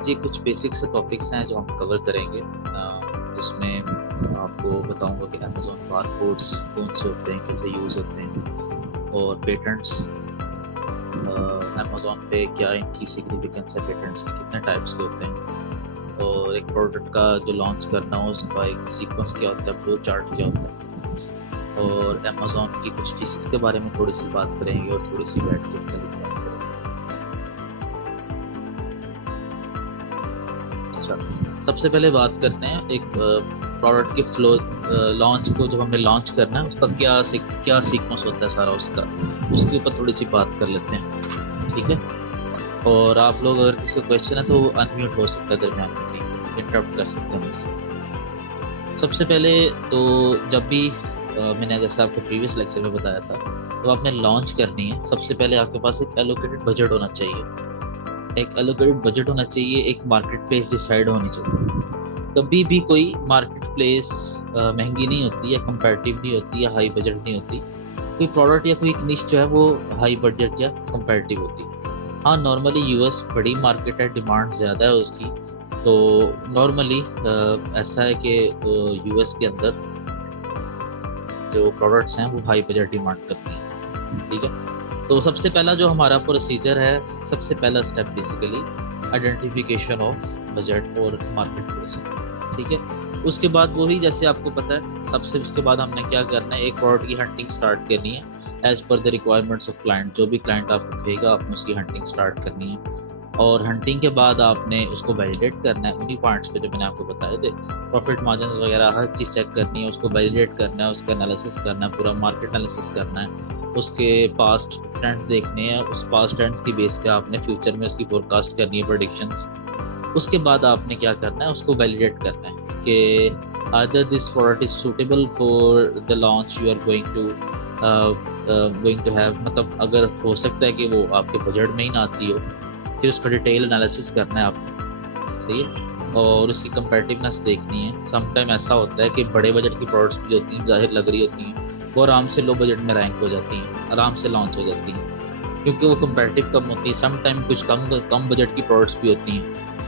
आज ये कुछ बेसिक से टॉपिक्स हैं जो हम कवर करेंगे, जिसमें आपको बताऊंगा कि अमेज़न बारकोड्स कौन से होते हैं, कैसे यूज़ होते हैं, और पेटेंट्स अमेज़न पे क्या इनकी सिग्निफिकेंस है, पेटेंट्स के कितने टाइप्स के होते हैं, और एक प्रोडक्ट का जो लॉन्च करना हो उसका एक सीक्वेंस क्या होता है, फ्लो चार्ट क्या होता है, और अमेज़न की कुछ चीज़ के बारे में थोड़ी सी बात करेंगे और थोड़ी सी बैठ के बात करेंगे। अच्छा, सबसे पहले बात करते हैं एक प्रोडक्ट की फ्लो लॉन्च को, जब हमने लॉन्च करना है उसका क्या सीक्वेंस होता है सारा उसका, उसके ऊपर थोड़ी सी बात कर लेते हैं, ठीक है। और आप लोग अगर किसी क्वेश्चन है तो वो अनम्यूट हो सकता है दरमियान में, इंटरप्ट कर सकते हैं मुझे। सबसे पहले तो जब भी मैंने जैसे आपको प्रीवियस लेक्चर में बताया था, तो आपने लॉन्च करनी है, सबसे पहले आपके पास एक एलोकेटेड बजट होना चाहिए। एक एलोकेटेड बजट होना चाहिए, एक मार्केट प्लेस डिसाइड होनी चाहिए। कभी भी कोई मार्केट प्लेस महंगी नहीं होती, या कंपैरेटिव नहीं होती, या हाई बजट नहीं होती। कोई प्रोडक्ट या कोई एक निश जो है वो हाई बजट या कंपैरेटिव होती है। हाँ, नॉर्मली यूएस बड़ी मार्केट है, डिमांड ज़्यादा है उसकी, तो नॉर्मली ऐसा है कि यूएस के अंदर जो प्रोडक्ट्स हैं वो हाई बजट डिमांड करती हैं, ठीक है। तो सबसे पहला जो हमारा प्रोसीजर है, सबसे पहला step basically identification of budget और मार्केट प्लेस, ठीक है। उसके बाद वही जैसे आपको पता है, सबसे उसके बाद हमने क्या करना है, एक प्रोडक्ट की हंटिंग स्टार्ट करनी है as per the requirements of client. जो भी क्लाइंट आपको कहेगा आपने उसकी हंटिंग स्टार्ट करनी है, और हंटिंग के बाद आपने उसको वैलिडेट करना है उन्हीं पॉइंट्स पे जो मैंने आपको बताए थे, प्रॉफिट मार्जिन वगैरह हर चीज़ चेक करनी है, उसको वैलिडेट करना है, उसका एनालिसिस करना है, पूरा मार्केट एनालिसिस करना है, उसके पास्ट ट्रेंड्स देखने हैं, उस पास्ट ट्रेंड्स की बेस पे आपने फ्यूचर में उसकी फोरकास्ट करनी है, प्रेडिक्शंस। उसके बाद आपने क्या करना है, उसको वैलिडेट करना है कि either this product is suitable for the launch you are going to have, मतलब अगर हो सकता है कि वो आपके बजट में ही ना आती हो, फिर उसका डिटेल एनालिसिस करना है आपने, सही है। और उसकी कंपेटिवनेस देखनी है। समटाइम ऐसा होता है कि बड़े बजट की प्रोडक्ट्स भी होती हैं, जाहिर लग रही होती हैं, वो आराम से लो बजट में रैंक हो जाती हैं, आराम से लॉन्च हो जाती हैं, क्योंकि वो कंपेटिव कम होती है। समटाइम कुछ कम बजट की प्रोडक्ट्स भी होती हैं,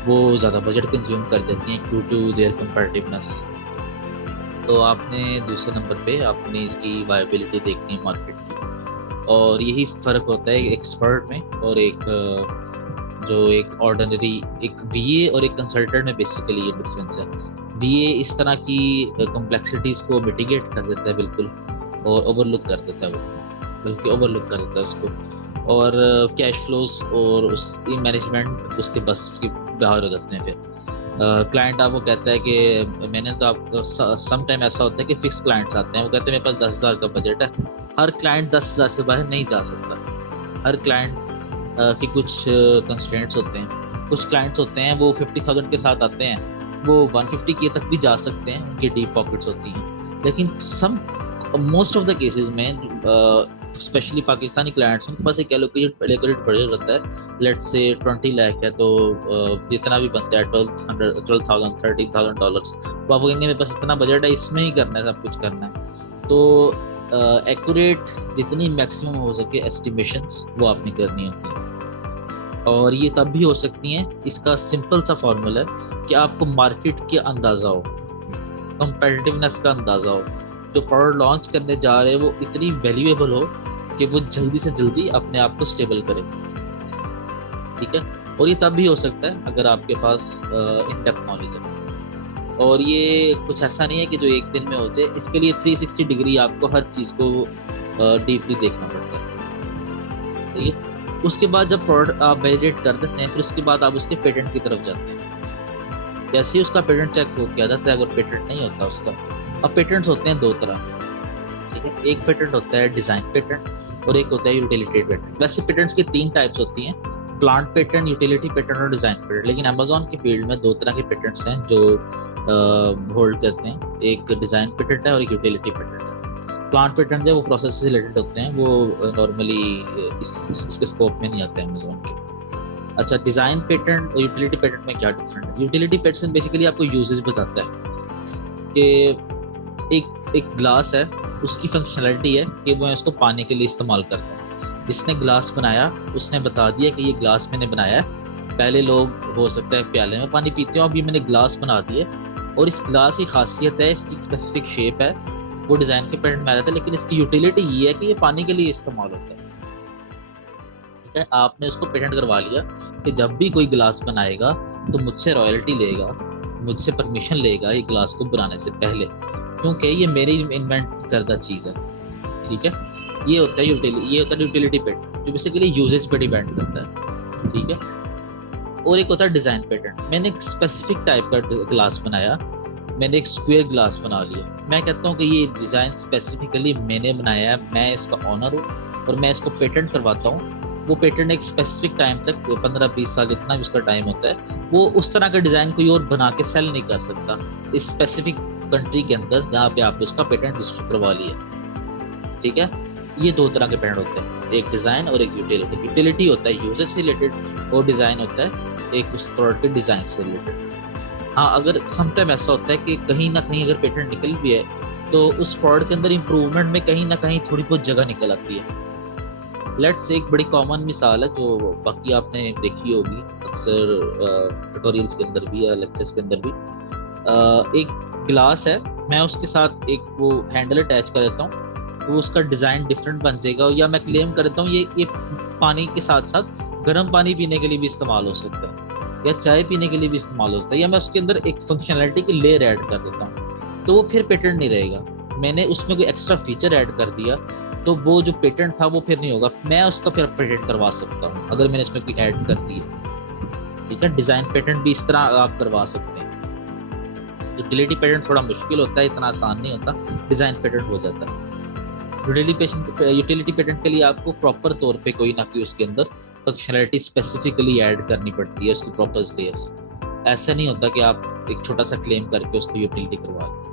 वो ज़्यादा बजट कंज्यूम कर जाती हैं ड्यू टू देयर कंपेटिवनेस। तो आपने दूसरे नंबर पे आपने इसकी वायबिलिटी देखनी है मार्केट की, और यही फ़र्क होता है एक्सपर्ट में और एक जो एक ऑर्डिनरी, एक बीए और एक कंसल्टेंट में बेसिकली ये डिफरेंस है। बीए इस तरह की कॉम्प्लेक्सिटीज़ को मिटिगेट कर देता है बिल्कुल, और ओवरलुक कर देता है, वो बल्कि ओवरलुक कर देता है उसको, और कैश फ्लोज और उसकी मैनेजमेंट उसके बस के बाहर हो जाते हैं। फिर क्लाइंट आपको कहता है कि मैंने तो आपको, सम टाइम ऐसा होता है कि फिक्स क्लाइंट्स आते हैं, वो कहते हैं मेरे पास 10,000 का बजट है। हर क्लाइंट 10,000 से बाहर नहीं जा सकता। हर क्लाइंट के कुछ कंस्ट्रेंट्स होते हैं। कुछ क्लाइंट्स होते हैं वो 50,000 के साथ आते हैं, वो 150 के तक भी जा सकते हैं, उनकी डीप पॉकेट्स होती हैं। लेकिन मोस्ट ऑफ द केसेस में स्पेशली पाकिस्तानी क्लाइंट्स, उनके पास एक एलोकेटेड बजट होता है। लेट्स से 20 लाख है, तो जितना भी बनता है 12,000 $13,000, वो आपको कहेंगे मेरे पास इतना बजट है, इसमें ही करना है, सब कुछ करना है। तो एक्यूरेट जितनी मैक्सिमम हो सके एस्टिमेशंस वो आपने करनी होती है, और ये तब भी हो सकती हैं। इसका सिंपल सा फॉर्मूला है कि आपको मार्केट के अंदाज़ा हो, कंपेटिटिवनेस का अंदाज़ा हो, जो प्रोडक्ट लॉन्च करने जा रहे हैं वो इतनी वैल्यूएबल हो कि वो जल्दी से जल्दी अपने आप को स्टेबल करे, ठीक है। और ये तब भी हो सकता है अगर आपके पास इन डेप्थ नॉलेज है, और ये कुछ ऐसा नहीं है कि जो एक दिन में हो जाए। इसके लिए 360 डिग्री आपको हर चीज़ को डीपली देखना पड़ता है, ठीक है। उसके बाद जब प्रोडक्ट आप वैलिडेट कर देते हैं, फिर उसके बाद आप उसके पेटेंट की तरफ जाते हैं। जैसे ही उसका पेटेंट चेक हो किया जाता है, अगर पेटेंट नहीं होता उसका, अब पेटेंट्स होते हैं दो तरह, ठीक है। एक पेटेंट होता है डिज़ाइन पेटेंट, और एक होता है यूटिलिटी पेटेंट। वैसे पेटेंट्स की 3 टाइप्स होती हैं, प्लांट पेटेंट, यूटिलिटी पेटेंट और डिज़ाइन पेटेंट। लेकिन अमेज़न की फील्ड में 2 तरह के पेटेंट्स हैं जो होल्ड करते हैं, एक डिज़ाइन पेटेंट है और एक यूटिलिटी पेटेंट है। प्लांट पेटेंट जो वो प्रोसेस से रिलेटेड होते हैं, वो नॉर्मली इसके स्कोप में नहीं आते हैं अमेज़न के। अच्छा, डिज़ाइन पेटेंट और यूटिलिटी पेटेंट में क्या डिफरेंट है? यूटिलिटी पेटेंट बेसिकली आपको यूजेज बताता है कि एक ग्लास है, उसकी फंक्शनलिटी है कि वो इसको पानी के लिए इस्तेमाल करता है। जिसने ग्लास बनाया उसने बता दिया कि ये ग्लास मैंने बनाया है पहले लोग हो सकता है प्याले में पानी पीते हो, अभी मैंने ग्लास बना दिए, और इस ग्लास की खासियत है, इसकी स्पेसिफिक शेप है, वो डिज़ाइन के पेटेंट में आ जाता है, लेकिन इसकी यूटिलिटी ये है कि ये पानी के लिए इस्तेमाल होता है। ठीक है, आपने उसको पेटेंट करवा लिया कि जब भी कोई गिलास बनाएगा तो मुझसे रॉयल्टी लेगा, मुझसे परमिशन लेगा ये गिलास को बनाने से पहले, क्योंकि ये मेरी इन्वेंट करदा चीज़ है। ठीक है, ये होता है यूटिलिटी पेटेंट, जो बेसिकली यूजेज पे डिपेंड करता है। ठीक है, और एक होता है डिज़ाइन पेटेंट। मैंने एक स्पेसिफिक टाइप का ग्लास बनाया, मैंने एक स्क्वायर ग्लास बना लिया, मैं कहता हूँ कि ये डिज़ाइन स्पेसिफिकली मैंने बनाया है, मैं इसका ऑनर हूँ और मैं इसको पेटेंट करवाता हूँ। वो पेटेंट एक स्पेसिफिक टाइम तक 15-20 साल जितना भी उसका टाइम होता है, वो उस तरह का डिज़ाइन कोई और बना के सेल नहीं कर सकता इस स्पेसिफिक कंट्री के अंदर जहाँ पे आपने उसका पेटेंट रजिस्टर करवा लिया। ठीक है, ये दो तरह के पेटेंट होते हैं, एक डिज़ाइन और एक यूटिलिटी। यूटिलिटी होता है यूजर से रिलेटेड और डिज़ाइन होता है एक उस प्रोडक्ट के डिज़ाइन से रिलेटेड। हाँ, अगर समटाइम ऐसा होता है कि कहीं ना कहीं अगर पेटेंट निकल भी है तो उस प्रोडक्ट के अंदर इम्प्रूवमेंट में कहीं ना कहीं थोड़ी बहुत जगह निकल आती है। लेट्स एक बड़ी कॉमन मिसाल है जो बाकी आपने देखी होगी अक्सर ट्यूटोरियल्स के अंदर भी या लेक्चर्स के अंदर भी। एक गिलास है, मैं उसके साथ एक वो हैंडल अटैच कर देता हूँ तो उसका डिज़ाइन डिफरेंट बन जाएगा, या मैं क्लेम कर देता हूँ ये पानी के साथ साथ गर्म पानी पीने के लिए भी इस्तेमाल हो सकता है या चाय पीने के लिए भी इस्तेमाल हो सकता है, या मैं उसके अंदर एक फंक्शनैलिटी की लेयर ऐड कर देता हूँ, तो वो फिर पेटेंट नहीं रहेगा। मैंने उसमें कोई एक्स्ट्रा फीचर ऐड कर दिया तो वो जो पेटेंट था वो फिर नहीं होगा, मैं उसका फिर पेटेंट करवा सकता हूँ अगर मैंने इसमें कोई ऐड कर दी है। ठीक है, डिज़ाइन पेटेंट भी इस तरह आप करवा सकते हैं। यूटिलिटी पेटेंट थोड़ा मुश्किल होता है, इतना आसान नहीं होता, डिज़ाइन पेटेंट हो जाता है। यूटिलिटी पेटेंट के लिए आपको प्रॉपर तौर पे कोई ना कोई उसके अंदर फंक्शनैलिटी स्पेसिफिकली ऐड करनी पड़ती है, उसकी प्रॉपर स्टेयर्स। ऐसा नहीं होता कि आप एक छोटा सा क्लेम करके उसको यूटिलिटी करवा लें।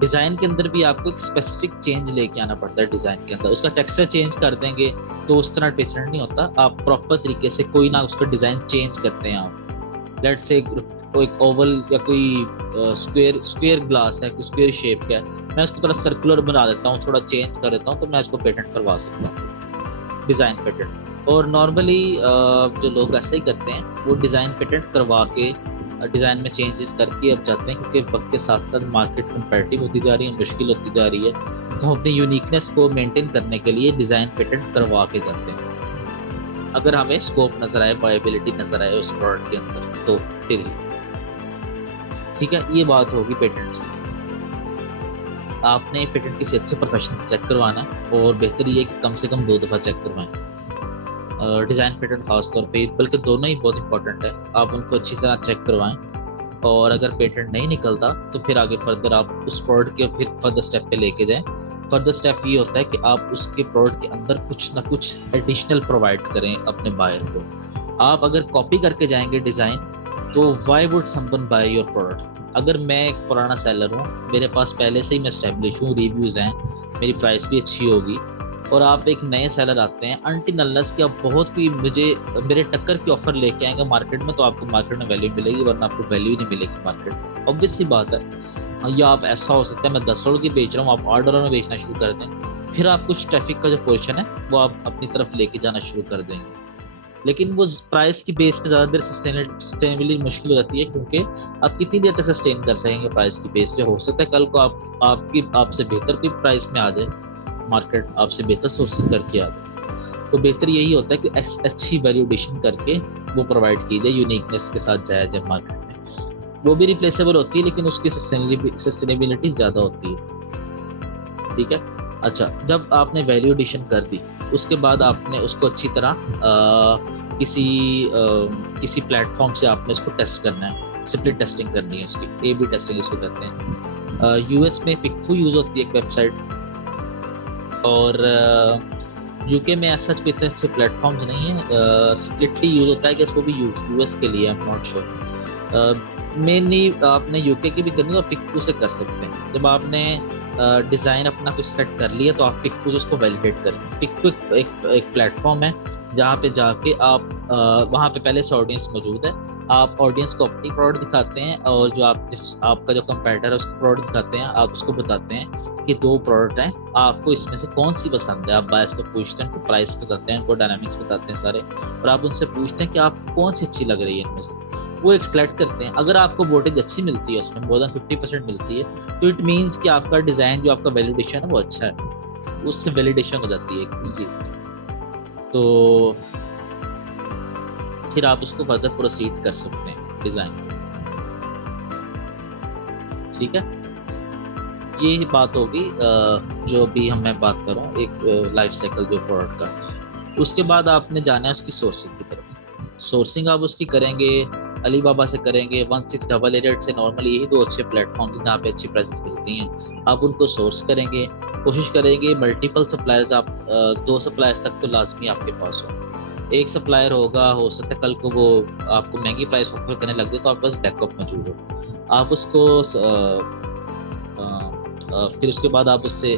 डिज़ाइन के अंदर भी आपको एक स्पेसिफिक चेंज लेके आना पड़ता है। डिज़ाइन के अंदर उसका टेक्सचर चेंज कर देंगे तो उस तरह डिफरेंट नहीं होता, आप प्रॉपर तरीके से कोई ना उसका डिज़ाइन चेंज करते हैं। आप लेट्स से कोई ओवल या कोई स्क्वायर ग्लास है, कोई स्क्वायर शेप का है, मैं उसको थोड़ा सर्कुलर बना देता हूँ, थोड़ा चेंज कर देता हूँ, तो मैं इसको पेटेंट करवा सकता हूँ, डिज़ाइन पेटेंट। और नॉर्मली जो लोग ऐसे ही करते हैं वो डिज़ाइन पेटेंट करवा के डिज़ाइन में चेंजेस करके अब जाते हैं, क्योंकि वक्त के साथ साथ मार्केट कंपेटिटिव होती जा रही है, मुश्किल होती जा रही है, तो हम अपनी यूनिकनेस को मेंटेन करने के लिए डिज़ाइन पेटेंट करवा के जाते हैं। अगर हमें स्कोप नज़र आए, वायबिलिटी नज़र आए उस प्रोडक्ट के अंदर तो फिर ही। ठीक है, ये बात होगी पेटेंट्स की। आपने पेटेंट किसी अच्छे प्रोफेशनल चेक करवाना है और बेहतर ये कि कम से कम 2 दफ़ा चेक करवाएं। डिज़ाइन पेटेंट खास तौर पे, बल्कि दोनों ही बहुत इंपॉर्टेंट है, आप उनको अच्छी तरह चेक करवाएं। और अगर पेटेंट नहीं निकलता तो फिर आगे फर्दर आप उस प्रोडक्ट के फिर फर्दर स्टेप पे लेके जाएं। फर्दर स्टेप ये होता है कि आप उसके प्रोडक्ट के अंदर कुछ ना कुछ एडिशनल प्रोवाइड करें अपने बायर को। आप अगर कॉपी करके जाएंगे डिज़ाइन तो why would someone by your product. अगर मैं एक पुराना सेलर हूँ, मेरे पास पहले से ही मैं एस्टेब्लिश हूँ, रिव्यूज़ हैं, मेरी प्राइस भी अच्छी होगी, और आप एक नए सेलर आते हैं, अनटिल अनलेस कि आप बहुत ही मेरे टक्कर की ऑफर लेके आएंगे मार्केट में, तो आपको मार्केट में वैल्यू मिलेगी, वरना आपको वैल्यू ही नहीं मिलेगी मार्केट में। ऑब्वियस सी बात है। या आप ऐसा हो सकता है मैं 10 डॉलर की बेच रहा हूँ, आप 8 डॉलर में बेचना शुरू कर दें, फिर आप कुछ ट्रैफिक का जो पोर्शन है वो आप अपनी तरफ लेके जाना शुरू कर देंगे। लेकिन वो प्राइस की बेस पे ज़्यादा देर सस्टेनेबली मुश्किल हो जाती है, क्योंकि आप कितनी देर तक सस्टेन कर सकेंगे प्राइस की बेस पे। हो सकता है कल को आपसे बेहतर कोई प्राइस में आ जाए, मार्केट आपसे बेहतर सोर्सिंग करके आ जाए, तो बेहतर यही होता है कि अच्छी वैल्यू एडिशन करके वो प्रोवाइड की जाए, यूनिकनेस के साथ जाया जाए मार्केट में। वो भी रिप्लेसेबल होती है लेकिन उसकी सस्टेनेबिलिटी ज़्यादा होती है। ठीक है, अच्छा, जब आपने वैल्यू एडिशन कर दी उसके बाद आपने उसको अच्छी तरह किसी प्लेटफॉर्म से आपने उसको टेस्ट करना है, स्प्लिट टेस्टिंग करनी है, उसकी A/B टेस्टिंग इसको कहते हैं। US में पिकफू यूज़ होती है एक वेबसाइट, और UK में ऐसा कोई अच्छे प्लेटफॉर्म्स नहीं है। स्प्लिटली यूज़ होता है कि इसको भी US के लिए, I am not sure. Mainly आपने UK की भी करनी है और पिकफू से कर सकते हैं। जब आपने डिज़ाइन अपना कुछ सेट कर लिया तो आप पिकफू से उसको वैलिडेट करें। पिकफू एक प्लेटफॉर्म है जहाँ पे जाके आप वहाँ पे पहले से ऑडियंस मौजूद है, आप ऑडियंस को अपनी प्रोडक्ट दिखाते हैं, और जो आपका जो कंपेटिटर है उसका प्रोडक्ट दिखाते हैं, आप उसको बताते हैं कि 2 प्रोडक्ट हैं, आपको इसमें से कौन सी पसंद है। आप बायर्स को पूछते हैं, उनको प्राइस बताते हैं, उनको डायनामिक्स बताते हैं सारे, और आप उनसे पूछते हैं कि आपको कौन सी अच्छी लग रही है इनमें से। वो एक सेलेक्ट करते हैं। अगर आपको वोटेज अच्छी मिलती है, उसमें मोर देन 50% मिलती है, तो इट मीन्स कि आपका डिज़ाइन जो आपका वैलिडेशन है वो अच्छा है, उससे वैलिडेशन हो जाती है इस चीज़ की। तो फिर आप उसको फर्दर प्रोसीड कर सकते हैं डिज़ाइन को। ठीक है, ये बात होगी जो अभी मैं बात कर रहा हूँ एक लाइफ साइकिल जो प्रोडक्ट का। उसके बाद आपने जाना है उसकी सोर्सिंग की तरफ। सोर्सिंग आप उसकी करेंगे अलीबाबा से करेंगे, 1688 से। नॉर्मली यही 2 अच्छे प्लेटफॉर्म हैं जहाँ पे अच्छी प्राइसेस मिलती हैं। आप उनको सोर्स करेंगे, कोशिश करेंगे मल्टीपल सप्लायर्स, आप 2 सप्लायर्स तक तो लाजमी आपके पास हो। एक सप्लायर होगा, हो सकता है कल को वो आपको महंगी प्राइस ऑफर करने लग जाए, तो आपके पास बैकअप मौजूद हो। आप उसको फिर उसके बाद आप उससे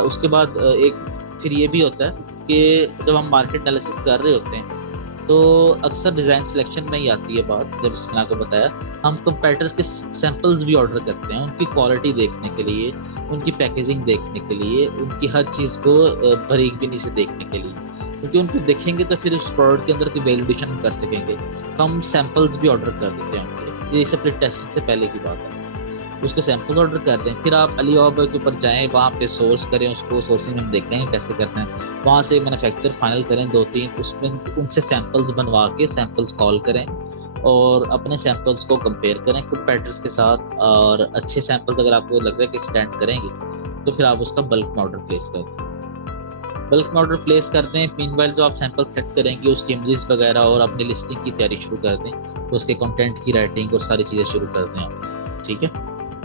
उसके बाद एक फिर ये भी होता है कि जब हम मार्केट एनालिसिस कर रहे होते हैं, तो अक्सर डिज़ाइन सिलेक्शन में ही आती है बात। जब इसमें आपको बताया, हम कंपेटिटर्स के सैंपल्स भी ऑर्डर करते हैं उनकी क्वालिटी देखने के लिए, उनकी पैकेजिंग देखने के लिए, उनकी हर चीज़ को बारीकी से देखने के लिए, क्योंकि उनको देखेंगे तो फिर उस प्रोडक्ट के अंदर की वैलिडेशन कर सकेंगे। हम सैंपल्स भी ऑर्डर कर देते हैं उनके, ये सब टेस्टिंग से पहले की बात है। उसके सैंपल्स ऑर्डर कर दें, फिर आप अलीबाबा के ऊपर जाएँ, वहाँ पे सोर्स करें उसको, सोर्सिंग में देखें कैसे करना है, वहाँ से मैन्युफैक्चर फाइनल करें 2-3, उसमें उनसे सैंपल्स बनवा के सैंपल्स कॉल करें और अपने सैंपल्स को कंपेयर करें कंपैटिटर्स के साथ। और अच्छे सैंपल्स अगर आपको लग रहा है कि स्टैंड करेंगे, तो फिर आप उसका बल्क में ऑर्डर प्लेस कर दें। बल्क में ऑर्डर प्लेस कर दें, मीनवाइल जो आप सैंपल सेट करेंगे उसकी इमेजेस वगैरह और अपनी लिस्टिंग की तैयारी शुरू कर दें, तो उसके कंटेंट की राइटिंग और सारी चीज़ें शुरू कर दें आप। ठीक है,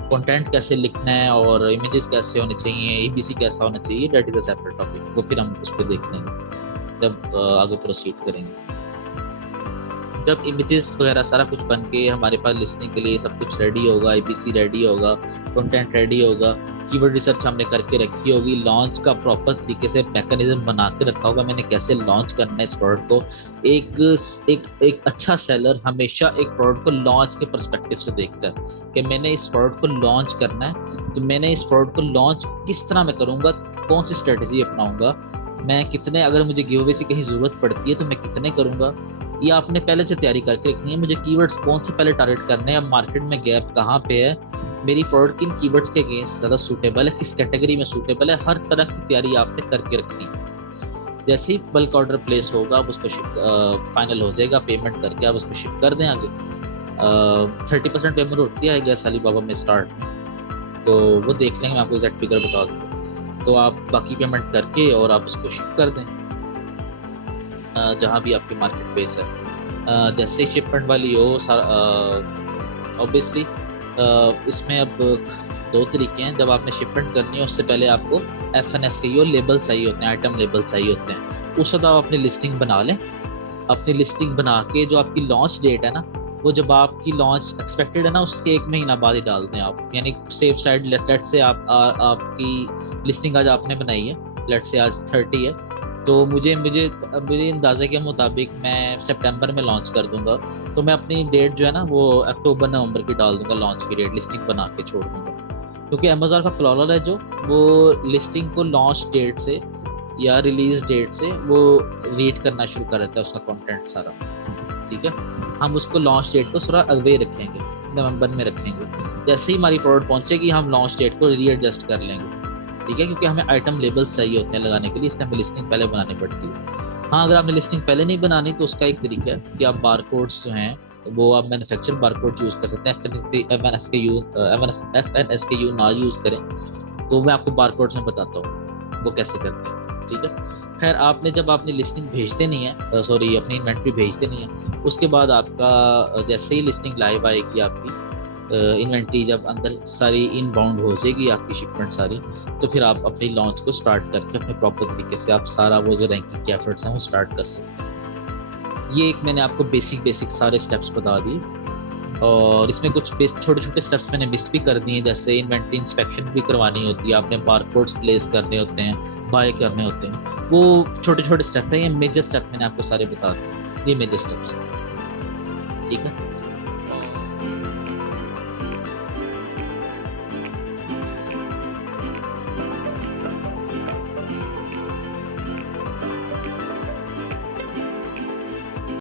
कंटेंट कैसे लिखना है और इमेजेस कैसे होने चाहिए, एबीसी कैसा होना चाहिए, that is a separate topic, वो फिर हम उस पर देख लेंगे जब आगे प्रोसीड करेंगे। जब इमेजेस वगैरह सारा कुछ बन के हमारे पास लिस्टिंग के लिए सब कुछ रेडी होगा, एबीसी रेडी होगा, कंटेंट रेडी होगा, कीवर्ड रिसर्च हमने करके रखी होगी, लॉन्च का प्रॉपर तरीके से मैकेनिज्म बना के रखा होगा, मैंने कैसे लॉन्च करना है इस प्रोडक्ट को। एक अच्छा सेलर हमेशा एक प्रोडक्ट को लॉन्च के पर्सपेक्टिव से देखता है कि मैंने इस प्रोडक्ट को लॉन्च करना है, तो मैंने इस प्रोडक्ट को लॉन्च किस तरह मैं करूँगा, कौन सी स्ट्रेटजी अपनाऊँगा, मैं कितने, अगर मुझे गिवअवे की कहीं ज़रूरत पड़ती है तो मैं कितने करूँगा, ये आपने पहले से तैयारी करके रखनी है। मुझे कीवर्ड्स कौन से पहले टारगेट करने हैं, अब मार्केट में गैप कहाँ पे है, मेरी प्रोडक्ट किन कीवर्ड्स के अगेंस्ट ज़्यादा सूटेबल है, किस कैटेगरी में सूटेबल है, हर तरह की तैयारी आपने करके रखनी है। जैसे ही बल्क ऑर्डर प्लेस होगा, आप उस पर शिप फाइनल हो जाएगा, पेमेंट करके आप उस पर शिप कर दें आगे। 30% पेमेंट होती है गैस अलीबाबा में स्टार्ट में, तो वो देख लेंगे, मैं आपको एग्जैक्ट फिगर बता दूँगा। तो आप बाकी पेमेंट करके और आप उसको शिप कर दें जहाँ भी आपकी मार्केट प्लेस है। जैसे शिपमेंट वाली हो, ऑब्वियसली इसमें अब 2 तरीके हैं। जब आपने शिपमेंट करनी है उससे पहले आपको FNSKU लेबल चाहिए होते हैं, आइटम लेबल चाहिए होते हैं। उस वक्त आप अपनी लिस्टिंग बना लें। अपनी लिस्टिंग बना के जो आपकी लॉन्च डेट है ना, वो जब आपकी लॉन्च एक्सपेक्टेड है ना, उसके 1 महीना बाद ही डाल दें आप, यानी सेफ साइड। लेट से आपकी लिस्टिंग आज आपने बनाई है, लेट से आज 30 है, तो मुझे अंदाज़े के मुताबिक मैं सितंबर में लॉन्च कर दूंगा, तो मैं अपनी डेट जो है ना वो अक्टूबर नवंबर की डाल दूंगा लॉन्च की डेट, लिस्टिंग बना के छोड़ दूंगा। क्योंकि अमेज़न का क्लॉजर है जो वो लिस्टिंग को लॉन्च डेट से या रिलीज डेट से वो रीड करना शुरू कर देता है उसका कंटेंट सारा। ठीक है, हम उसको लॉन्च डेट को थोड़ा अवे रखेंगे, नवंबर में रखेंगे। जैसे ही हमारी प्रोडक्ट पहुंचेगी हम लॉन्च डेट को रीएडजस्ट कर लेंगे। ठीक है, क्योंकि हमें आइटम लेबल्स चाहिए होते हैं लगाने के लिए, इसलिए हमें लिस्टिंग पहले बनानी पड़ती है। हाँ, अगर आपने लिस्टिंग पहले नहीं बनानी तो उसका एक तरीका है कि आप बारकोड्स जो हैं वो आप मैन्युफैक्चर बारकोड यूज़ कर सकते हैं। FNSKU ना यूज़ करें, तो मैं आपको बारकोड्स में बताता हूँ वो कैसे करते हैं। ठीक है, खैर आपने जब अपनी लिस्टिंग भेज देनी है, अपनी इन्वेंट्री भेज देनी है, उसके बाद आपका जैसे ही लिस्टिंग लाइव आएगी, आपकी इन्वेंट्री जब अंदर सारी इनबाउंड हो जाएगी आपकी शिपमेंट सारी, तो फिर आप अपनी लॉन्च को स्टार्ट करके अपने प्रॉपर तरीके से आप सारा वो जो रैंकिंग के एफर्ट्स हैं वो स्टार्ट कर सकते हैं। ये एक मैंने आपको बेसिक सारे स्टेप्स बता दिए, और इसमें कुछ छोटे छोटे स्टेप्स मैंने मिस भी कर दिए, जैसे इन्वेंट्री इंस्पेक्शन भी करवानी होती है, आपने बारकोड्स प्लेस करने होते हैं, बाय करने होते हैं, वो छोटे छोटे स्टेप हैं। ये मेजर स्टेप मैंने आपको सारे बता दिए, ये मेजर स्टेप्स हैं। ठीक है।